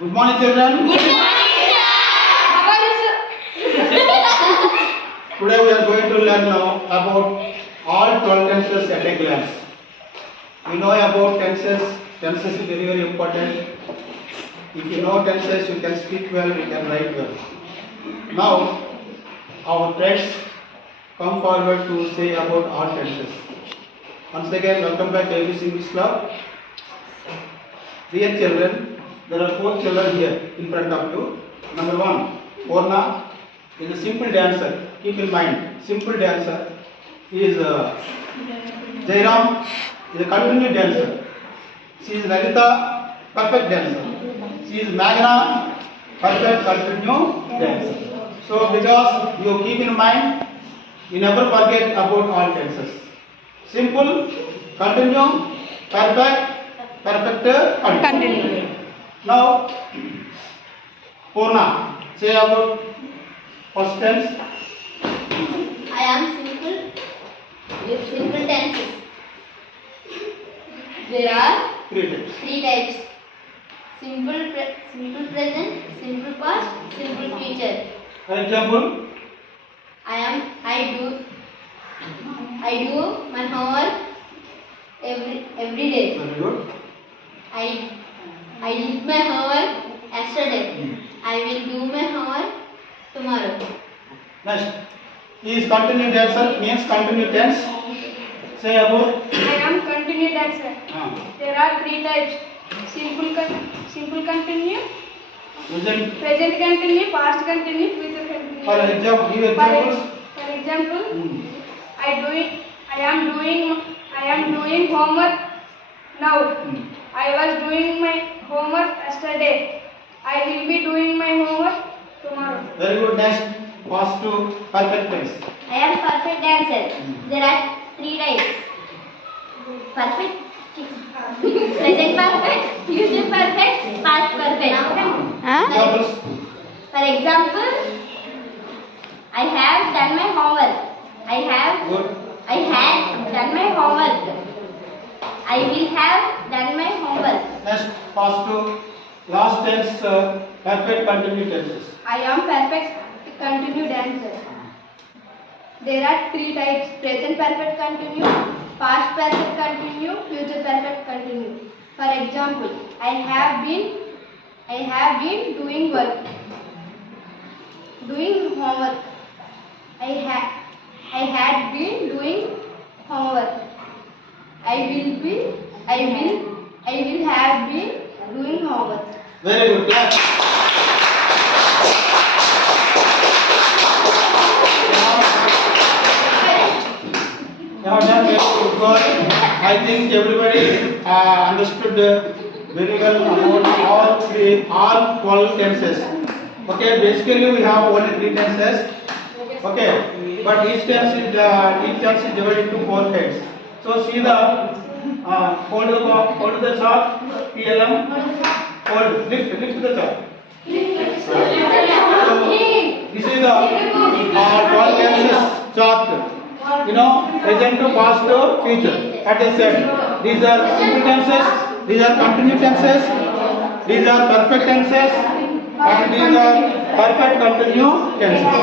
Good morning, children. Good morning, sir. How are you, sir? Today we are going to learn now about all 12 tenses at a glance. We know about tenses. Tenses is very, very important. If you know tenses, you can speak well, you can write well. Now, our friends come forward to say about all tenses. Once again, welcome back to ABC English Club. Dear children, there are 4 children here in front of you. Number 1, Purna is a simple dancer. Keep in mind, simple dancer. He is Jairam is a continued dancer. She is Lalita, perfect dancer. She is Magna, perfect continued dancer. So because you keep in mind, you never forget about all tenses. Simple, continue, perfect, perfect, continue. Now, Purna, say about first tense. I am simple with simple tenses. There are 3 times. 3 types: simple present, simple past, simple future. For example, I do my homework every day. very good. I did my homework yesterday. I will do my homework tomorrow. Next, he is continued dancer means continued tense. Say about. I am continued dancer. There are 3 types: simple continue, Present. present continue, past continue, future continue. For example, give examples. For example, I am doing homework now. I was doing my homework yesterday. I will be doing my homework tomorrow. Very good. Next, past to perfect tense. I am perfect dancer. There are 3 types: perfect, present perfect, future perfect, past perfect. Examples. For example, I have done my homework. Good. I had done my homework. I will have done my homework. Next, past to last tense, perfect continued tenses. I am perfect continue dancer. There are 3 types: present perfect continue, past perfect continue, future perfect continue. For example, I have been doing homework. I had been doing homework. I will have been doing homework. Very good. Clap. Now done very good. I think everybody understood very well about all 12 tenses. Okay, basically we have only 3 tenses. Okay, but each tense is divided into 4 heads. So see the hold the chart. PLM. Hold. Lift the chart. So this is the 12 tenses chart. You know, present to past to future. As I said, these are simple tenses, these are continued tenses, these are perfect tenses, and these are perfect continued tenses.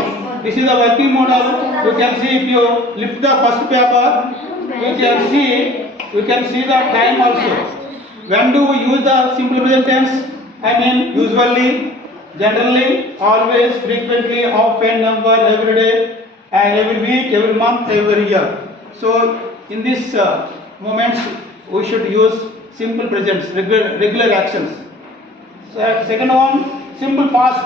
This is the working model. You can see if you lift the first paper, you can see the time also. When do we use the simple present tense? I mean, usually, generally, always, frequently, often, number, every day, every week, every month, every year. So in this moments we should use simple presents, regular actions. So second one, simple past.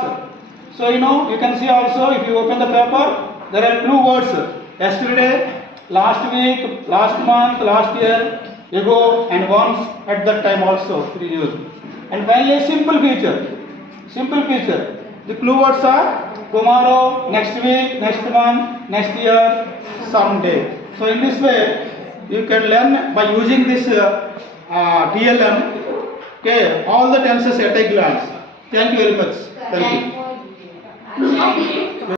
So you know, you can see also if you open the paper, there are 2 words: yesterday, last week, last month, last year, ago, and once at that time also we use. And finally, simple future. Simple future. The clue words are tomorrow, next week, next month, next year, someday. So in this way, you can learn by using this TLM. Okay, all the tenses at a glance. Thank you very much. Thank you.